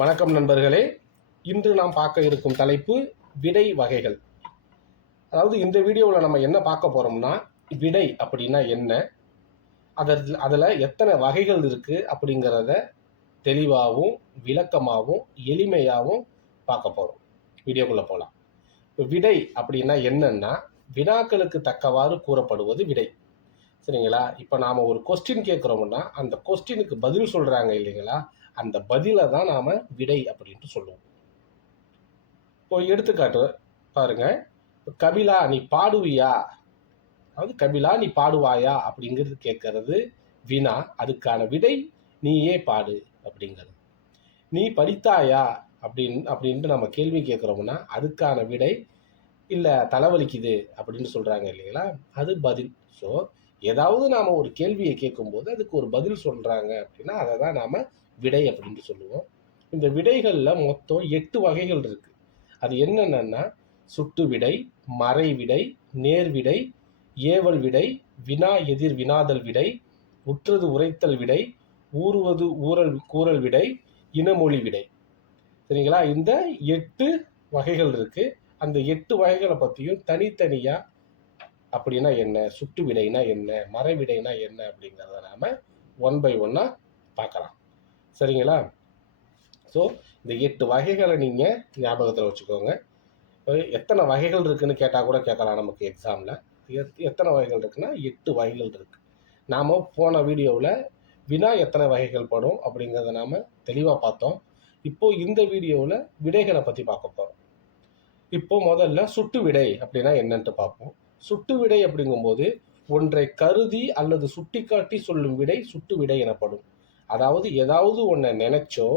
வணக்கம் நண்பர்களே. இன்று நாம் பார்க்க இருக்கும் தலைப்பு விடை வகைகள். அதாவது இந்த வீடியோவில் நம்ம என்ன பார்க்க போகிறோம்னா விடை அப்படின்னா என்ன? அதில் அதில் எத்தனை வகைகள் இருக்குது அப்படிங்கிறத தெளிவாகவும் விளக்கமாகவும் எளிமையாகவும் பார்க்க போகிறோம் வீடியோக்குள்ளே போகலாம் இப்போ விடை அப்படின்னா என்னென்னா வினாக்களுக்கு தக்கவாறு கூறப்படுவது விடை. சரிங்களா? இப்போ நாம் ஒரு கொஸ்டின் கேட்குறோம்னா அந்த கொஸ்டினுக்கு பதில் சொல்கிறாங்க இல்லைங்களா? அந்த பதிலை தான் நாம் விடை அப்படின்ட்டு சொல்லுவோம். இப்போ எடுத்துக்காட்டு பாருங்க. கபிலா நீ பாடுவியா? அதாவது கபிலா நீ பாடுவாயா? அப்படிங்கிறது கேட்கறது வினா. அதுக்கான விடை நீயே பாடு அப்படிங்கிறது. நீ படித்தாயா? அப்படின்னு அப்படின்ட்டு நம்ம கேள்வி கேட்குறோம்னா அதுக்கான விடை இல்லை தலைவலிக்குது அப்படின்னு சொல்கிறாங்க இல்லைங்களா? அது பதில். ஸோ ஏதாவது நாம் ஒரு கேள்வியை கேட்கும்போது அதுக்கு ஒரு பதில் சொல்கிறாங்க அப்படின்னா அதை தான் நாம் விடை அப்படின்ட்டு சொல்லுவோம். இந்த விடைகளில் மொத்தம் எட்டு வகைகள் இருக்குது அது என்னென்னா சுட்டு விடை மறை விடை நேர் விடை ஏவல் விடை வினா எதிர் வினாதல் விடை உற்றது உரைத்தல் விடை ஊறுவது ஊறல் கூறல் விடை இனமொழி விடை. சரிங்களா? இந்த எட்டு வகைகள் இருக்குது அந்த எட்டு வகைகளை பற்றியும் தனித்தனியாக அப்படின்னா என்ன? சுட்டு விடைனா என்ன? மறை விடைனா என்ன அப்படிங்கிறத நாம் ஒன் பை ஒன்னாக பார்க்கலாம். சரிங்களா? ஸோ இந்த எட்டு வகைகளை நீங்கள் ஞாபகத்தில் வச்சுக்கோங்க. இப்போ எத்தனை வகைகள் இருக்குதுன்னு கேட்டால் கூட கேட்கலாம் நமக்கு எக்ஸாமில் எத் எத்தனை வகைகள் இருக்குன்னா எட்டு வகைகள் இருக்குது நாம் போன வீடியோவில் வினா எத்தனை வகைகள் படும் அப்படிங்கிறத நாம் தெளிவாக பார்த்தோம். இப்போது இந்த வீடியோவில் விடைகளை பற்றி பார்க்க போகிறோம் இப்போ முதல்ல சுட்டு விடை அப்படின்னா என்னன்ட்டு பார்ப்போம். சுட்டு விடை அப்படிங்கும்போது ஒன்றை கருதி அல்லது சுட்டிக்காட்டி சொல்லும் விடை சுட்டு விடை எனப்படும். அதாவது ஏதாவது ஒன்றை நினைச்சோ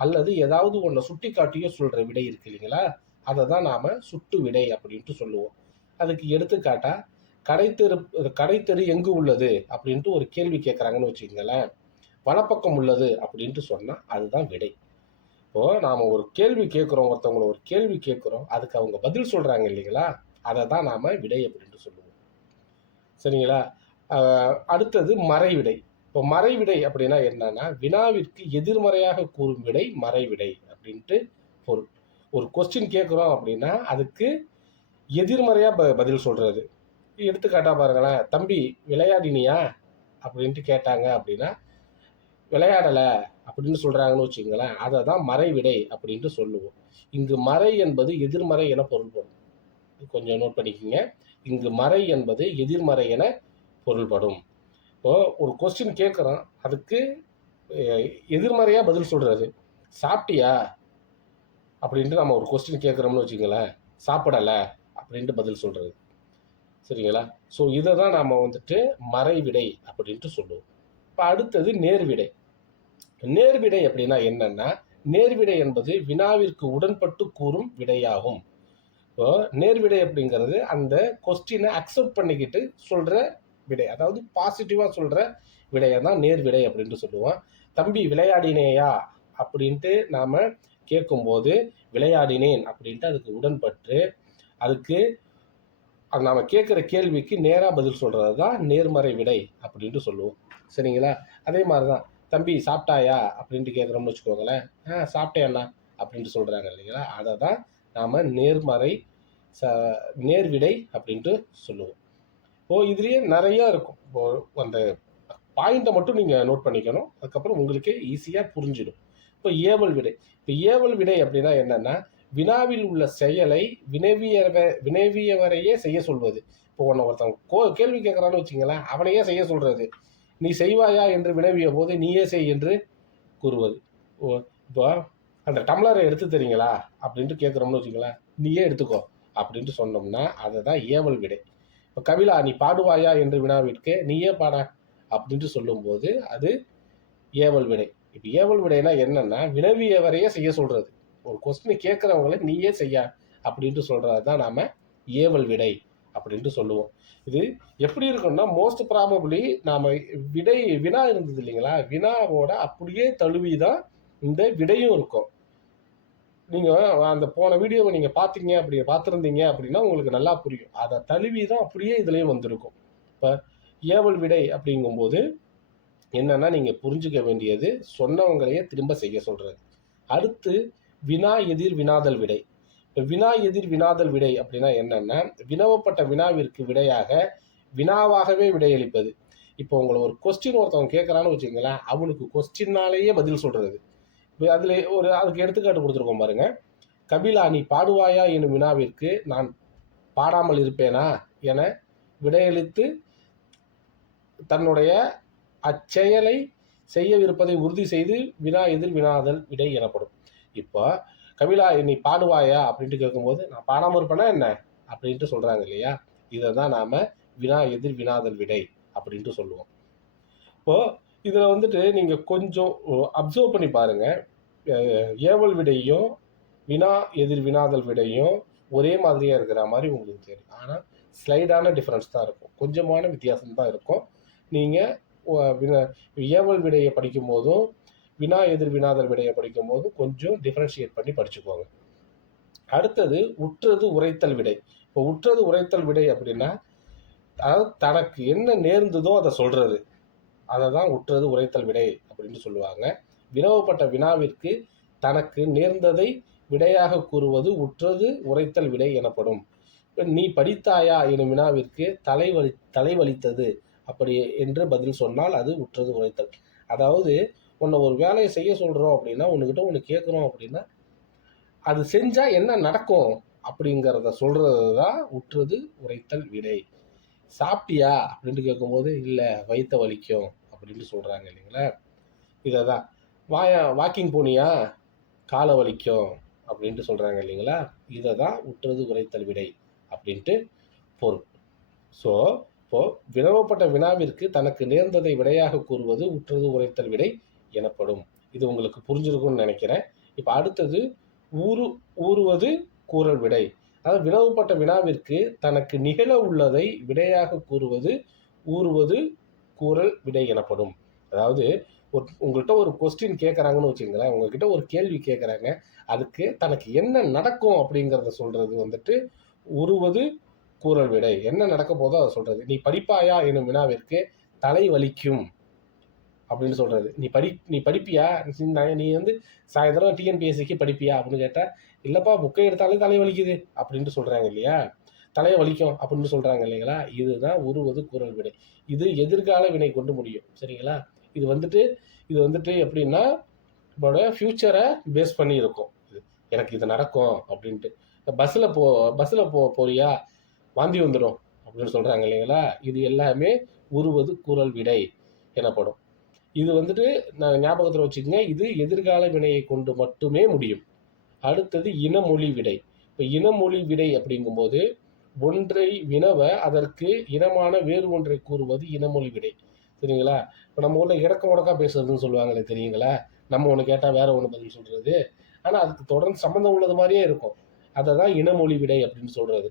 அல்லது ஏதாவது ஒன்றை சுட்டி காட்டியோ சொல்கிற விடை இருக்கு இல்லைங்களா? அதை தான் நாம் சுட்டு விடை அப்படின்ட்டு சொல்லுவோம். அதுக்கு எடுத்துக்காட்டா கடைத்தெரு கடைத்தெரு எங்கு உள்ளது அப்படின்ட்டு ஒரு கேள்வி கேட்குறாங்கன்னு வச்சுக்கோங்களேன். வலப்பக்கம் உள்ளது அப்படின்ட்டு சொன்னால் அதுதான் விடை. இப்போது நாம் ஒரு கேள்வி கேட்குறோம் ஒருத்தவங்களை ஒரு கேள்வி கேட்குறோம் அதுக்கு அவங்க பதில் சொல்கிறாங்க இல்லைங்களா? அதை தான் நாம் விடை அப்படின்ட்டு சொல்லுவோம். சரிங்களா? அடுத்தது மறைவிடை. இப்போ மறைவிடை அப்படின்னா என்னன்னா வினாவிற்கு எதிர்மறையாக கூறும் விடை மறைவிடை அப்படின்ட்டு பொருள். ஒரு கொஸ்டின் கேட்குறோம் அப்படின்னா அதுக்கு எதிர்மறையாக ப பதில் சொல்கிறது எடுத்துக்காட்டா பாருங்களேன் தம்பி விளையாடினியா? அப்படின்ட்டு கேட்டாங்க அப்படின்னா விளையாடலை அப்படின்னு சொல்கிறாங்கன்னு வச்சுங்களேன் அதை தான் மறைவிடை அப்படின்ட்டு சொல்லுவோம். இங்கு மறை என்பது எதிர்மறை என பொருள்படும் கொஞ்சம் நோட் பண்ணிக்கோங்க. இங்கு மறை என்பது எதிர்மறை என பொருள்படும். இப்போ ஒரு கொஸ்டின் கேட்குறோம் அதுக்கு எதிர்மறையாக பதில் சொல்கிறது சாப்பிட்டியா? அப்படின்ட்டு நம்ம ஒரு கொஸ்டின் கேட்குறோம்னு வச்சுங்களேன் சாப்பிடலை? அப்படின்ட்டு பதில் சொல்கிறது சரிங்களா? ஸோ இதை தான் நாம் வந்துட்டு மறைவிடை அப்படின்ட்டு சொல்லுவோம். இப்போ அடுத்தது நேர்விடை. நேர்விடை அப்படின்னா என்னென்னா நேர்விடை என்பது வினாவிற்கு உடன்பட்டு கூறும் விடையாகும். இப்போ நேர்விடை அப்படிங்கிறது அந்த கொஸ்டினை அக்செப்ட் பண்ணிக்கிட்டு சொல்கிற விடை. அதாவது பாசிட்டிவாக சொல்கிற விடையை தான் நேர்விடை அப்படின்ட்டு சொல்லுவோம். தம்பி விளையாடினேயா? அப்படின்ட்டு நாம் கேட்கும்போது விளையாடினேன் அப்படின்ட்டு அதுக்கு உடன்பட்டு அதுக்கு நாம் கேட்குற கேள்விக்கு நேராக பதில் சொல்கிறது தான் நேர்மறை விடை அப்படின்ட்டு சொல்லுவோம். சரிங்களா? அதே மாதிரி தான் தம்பி சாப்பிட்டாயா? அப்படின்ட்டு கேட்குறோம்னு வச்சுக்கோங்களேன். ஆ சாப்பிட்டேண்ணா அப்படின்ட்டு சொல்கிறாங்க இல்லைங்களா? அதை தான் நாம் நேர்மறை ச நேர்விடை அப்படின்ட்டு சொல்லுவோம். இப்போ இதுலேயே நிறையா இருக்கும். இப்போ அந்த பாயிண்ட்டை மட்டும் நீங்கள் நோட் பண்ணிக்கணும். அதுக்கப்புறம் உங்களுக்கே ஈஸியாக புரிஞ்சிடும். இப்போ ஏவல் விடை. இப்போ ஏவல் விடை அப்படின்னா என்னென்னா வினாவில் உள்ள செயலை வினவியவ வினவியவரையே செய்ய சொல்வது. இப்போ உன்னை ஒருத்தன் கோ கேள்வி கேட்குறான்னு வச்சுங்களேன் அவனையே செய்ய சொல்கிறது நீ செய்வாயா என்று வினவிய போது நீயே செய் என்று கூறுவது. ஓ இப்போ அந்த டம்ளரை எடுத்து தரீங்களா? அப்படின்ட்டு கேட்குறோம்னு வச்சுங்களேன் நீயே எடுத்துக்கோ. அப்படின்ட்டு சொன்னோம்னா அதை தான் ஏவல் விடை. இப்போ கவிழா நீ பாடுவாயா என்று வினாவிற்கு நீயே பாடா அப்படின்ட்டு சொல்லும்போது அது ஏவல் விடை. இப்போ ஏவல் விடைனா என்னன்னா வினவியவரையே செய்ய சொல்றது. ஒரு கொஸ்டின் கேட்குறவங்கள நீயே செய்ய அப்படின்ட்டு சொல்றது தான் நாம ஏவல் விடை அப்படின்ட்டு சொல்லுவோம். இது எப்படி இருக்கும்னா மோஸ்ட் ப்ராபபிளி நாம விடை வினா இருந்தது இல்லைங்களா? வினாவோட அப்படியே தழுவி தான் இந்த விடையும் இருக்கும். நீங்கள் அந்த போன வீடியோவை நீங்கள் பார்த்தீங்க அப்படி பார்த்துருந்தீங்க அப்படின்னா உங்களுக்கு நல்லா புரியும். அதை தழுவி தான் அப்படியே இதுலேயும் வந்திருக்கும். இப்போ ஏவல் விடை அப்படிங்கும்போது என்னென்னா நீங்கள் புரிஞ்சுக்க வேண்டியது சொன்னவங்களையே திரும்ப செய்ய சொல்கிறது அடுத்து வினா எதிர் வினாதல் விடை. இப்போ வினா எதிர் வினாதல் விடை அப்படின்னா என்னென்னா வினவப்பட்ட வினாவிற்கு விடையாக வினாவாகவே விடையளிப்பது. இப்போ உங்களை ஒரு கொஸ்டின் ஒருத்தவங்க கேட்குறான்னு வச்சுங்களேன் அவனுக்கு கொஸ்டின்னாலேயே பதில் சொல்கிறது அதில் ஒரு அதுக்கு எடுத்துக்காட்டு கொடுத்துருக்கோம் பாருங்க. கபிலா நீ பாடுவாயா எனும் வினாவிற்கு நான் பாடாமல் இருப்பேனா? என விடையளித்து தன்னுடைய அச்செயலை செய்யவிருப்பதை உறுதி செய்து வினா எதிர் வினாதல் விடை எனப்படும். இப்போ கபிலா நீ பாடுவாயா? அப்படின்ட்டு கேட்கும்போது நான் பாடாமல் இருப்பேனா என்ன? அப்படின்ட்டு சொல்கிறாங்க இல்லையா? இதை தான் நாம் வினா எதிர் வினாதல் விடை அப்படின்ட்டு சொல்லுவோம். இப்போது இதில் வந்துட்டு நீங்கள் கொஞ்சம் அப்சர்வ் பண்ணி பாருங்கள் ஏவல் விடையும் வினா எதிர் வினாதல் விடையும் ஒரே மாதிரியாக இருக்கிற மாதிரி உங்களுக்கு தெரியும். ஆனால் ஸ்லைடான டிஃப்ரென்ஸ் தான் இருக்கும். கொஞ்சமான வித்தியாசம் தான் இருக்கும். நீங்கள் ஏவல் விடையை படிக்கும் போதும் வினா எதிர் வினாதல் விடையை படிக்கும் போதும் கொஞ்சம் டிஃப்ரென்ஷியேட் பண்ணி படிச்சுக்கோங்க. அடுத்தது உற்றது உரைத்தல் விடை. இப்போ உற்றது உரைத்தல் விடை அப்படின்னா அதாவது தனக்கு என்ன நேர்ந்ததோ அதை சொல்கிறது அதை தான் உற்றது உரைத்தல் விடை அப்படின்னு சொல்லுவாங்க. வினவப்பட்ட வினாவிற்கு தனக்கு நேர்ந்ததை விடையாக கூறுவது உற்றது உரைத்தல் விடை எனப்படும். நீ படித்தாயா எனும் வினாவிற்கு தலைவலி தலைவலித்தது அப்படி என்று பதில் சொன்னால் அது உற்றது உரைத்தல். அதாவது உன்னை ஒரு வேலையை செய்ய சொல்கிறோம் அப்படின்னா உன்னுக்கிட்ட ஒன்று கேட்குறோம் அப்படின்னா அது செஞ்சால் என்ன நடக்கும் அப்படிங்கிறத சொல்கிறது தான் உற்றது உரைத்தல் விடை. சாப்பிட்டியா அப்படின்ட்டு கேட்கும்போது இல்லை வயிற்ற வலிக்கும் அப்படின்ட்டு சொல்கிறாங்க இல்லைங்களா? இதை தான் வாயா வாக்கிங் போனியா? காலை வலிக்கும் அப்படின்ட்டு சொல்கிறாங்க இல்லைங்களா? இதை தான் உற்றது உரைத்தல் விடை அப்படின்ட்டு பொருள். ஸோ இப்போது வினவப்பட்ட வினாவிற்கு தனக்கு நேர்ந்ததை விடையாக கூறுவது உற்றது உரைத்தல் விடை எனப்படும். இது உங்களுக்கு புரிஞ்சிருக்கும்னு நினைக்கிறேன். இப்போ அடுத்தது ஊறு ஊறுவது கூறல் விடை. அதாவது வினவப்பட்ட வினாவிற்கு தனக்கு நிகழ உள்ளதை விடையாக கூறுவது ஊறுவது கூறல் விடை எனப்படும். அதாவது ஒரு உங்கள்கிட்ட ஒரு கொஸ்டின் கேட்குறாங்கன்னு வச்சுங்களேன் உங்ககிட்ட ஒரு கேள்வி கேட்குறாங்க அதுக்கு தனக்கு என்ன நடக்கும் அப்படிங்கிறத சொல்கிறது வந்துட்டு உருவது கூறல் விடை. என்ன நடக்க போதோ அதை சொல்கிறது நீ படிப்பாயா? எனும் வினாவிற்கு தலை வலிக்கும். அப்படின்னு சொல்கிறது நீ படி நீ படிப்பியா? நீ- வந்து சாயந்தரம் டிஎன்பிஎஸ்சிக்கு படிப்பியா? அப்படின்னு கேட்டால் இல்லைப்பா புக்கை எடுத்தாலே தலை வலிக்குது அப்படின்ட்டு சொல்கிறாங்க இல்லையா? தலையை வலிக்கும் அப்படின்னு சொல்கிறாங்க இல்லைங்களா? இதுதான் உருவது குரல் விடை. இது எதிர்கால வினை கொண்டு முடியும் சரிங்களா? இது வந்துட்டு இது வந்துட்டு எப்படின்னா நம்மளோட ஃப்யூச்சரை பேஸ் பண்ணி இருக்கும் இது எனக்கு இது நடக்கும் அப்படின்ட்டு. பஸ்ஸில் போ பஸ்ஸில் போ போறியா? வாந்தி வந்துடும் அப்படின்னு சொல்கிறாங்க இல்லைங்களா? இது எல்லாமே உருவது குரல் விடை எனப்படும். இது வந்துட்டு நான் ஞாபகத்தில் வச்சுக்கோங்க. இது எதிர்கால வினையை கொண்டு மட்டுமே முடியும். அடுத்தது இனமொழி விடை. இப்போ இனமொழி விடை அப்படிங்கும்போது ஒன்றை வினவ அதற்கு இனமான வேறு ஒன்றை கூறுவது இனமொழி விடை. சரிங்களா இப்போ நம்ம ஊரில் இறக்க முடக்கா பேசுறதுன்னு சொல்லுவாங்களே தெரியுங்களா? நம்ம ஒன்று கேட்டால் வேற ஒன்று பதில் சொல்கிறது ஆனால் அதுக்கு தொடர்ந்து சம்மந்தம் உள்ளது மாதிரியே இருக்கும். அதை தான் இனமொழி விடை அப்படின்னு சொல்கிறது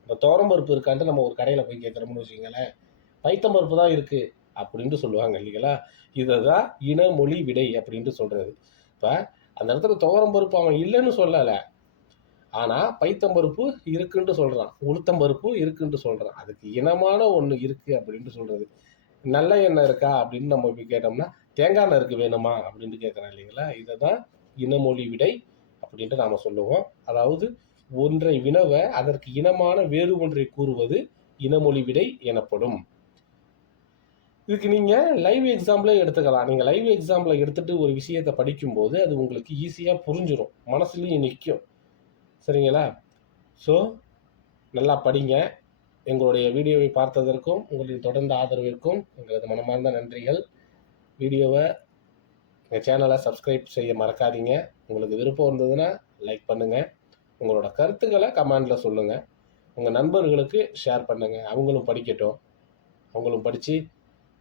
இப்போ தோரம்பருப்பு இருக்கான்ட்டு நம்ம ஒரு கடையில் போய் கேட்குறோம்னு வச்சுக்கோங்களேன். பைத்தம்பருப்பு தான் இருக்குது அப்படின்ட்டு சொல்லுவாங்க இல்லைங்களா? இதை தான் இனமொழி விடை அப்படின்ட்டு சொல்கிறது இப்போ அந்த இடத்துல துவரம் பருப்பு அவன் இல்லைன்னு சொல்லலை. ஆனால் பைத்தம்பருப்பு இருக்குன்ட்டு சொல்கிறான் உளுத்தம்பருப்பு இருக்குன்ட்டு சொல்கிறான் அதுக்கு இனமான ஒன்று இருக்குது அப்படின்ட்டு சொல்கிறது நல்ல எண்ணெய் இருக்கா அப்படின்னு நம்ம போய் கேட்டோம்னா தேங்காய் எண்ணெய் இருக்கு வேணுமா அப்படின்ட்டு கேட்குறான் இல்லைங்களா? இதை தான் இனமொழி விடை அப்படின்ட்டு நாம் சொல்லுவோம். அதாவது ஒன்றை வினவை அதற்கு இனமான வேறு ஒன்றை கூறுவது இனமொழி விடை எனப்படும். இதுக்கு நீங்கள் லைவ் எக்ஸாம்பிளே எடுத்துக்கலாம். நீங்கள் லைவ் எக்ஸாம்பிளை எடுத்துகிட்டு ஒரு விஷயத்தை படிக்கும்போது அது உங்களுக்கு ஈஸியாக புரிஞ்சிடும் மனசுலேயும் நிற்கும் சரிங்களா? ஸோ நல்லா படிங்க. எங்களுடைய வீடியோவை பார்த்ததற்கும் உங்களுடைய தொடர்ந்த ஆதரவிற்கும் எங்களது மனமார்ந்த நன்றிகள். வீடியோவை எங்கள் சேனலை சப்ஸ்கிரைப் செய்ய மறக்காதீங்க. உங்களுக்கு விருப்பம் இருந்ததுன்னா லைக் பண்ணுங்கள் உங்களோட கருத்துக்களை கமெண்டில் சொல்லுங்கள் உங்கள் நண்பர்களுக்கு ஷேர் பண்ணுங்கள் அவங்களும் படிக்கட்டும். அவங்களும் படித்து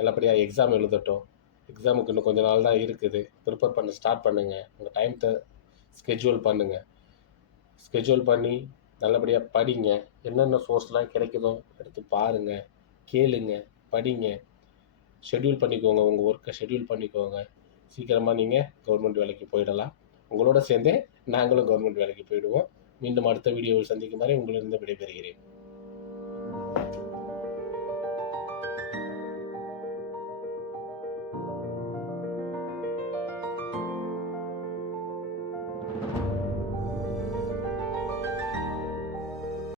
நல்லபடியாக எக்ஸாம் எழுதட்டும். எக்ஸாமுக்கு இன்னும் கொஞ்ச நாள் தான் இருக்குது. ப்ரிப்பேர் பண்ண ஸ்டார்ட் பண்ணுங்கள் உங்கள் டைத்தை ஸ்கெட்யூல் பண்ணுங்கள் ஸ்கெட்யூல் பண்ணி நல்லபடியாக படிங்க. என்னென்ன சோர்ஸ்லாம் கிடைக்குதோ எடுத்து பாருங்கள் கேளுங்க. படிங்க. ஷெட்யூல் பண்ணிக்கோங்க. உங்கள் ஒர்க்கை ஷெட்யூல் பண்ணிக்கோங்க. சீக்கிரமாக நீங்கள் கவர்மெண்ட் வேலைக்கு போயிடலாம். உங்களோட சேர்ந்தே நாங்களும் கவர்மெண்ட் வேலைக்கு போயிடுவோம். மீண்டும் அடுத்த வீடியோவில் சந்திக்கும் வரை உங்களிருந்து விடைபெறுகிறேன்.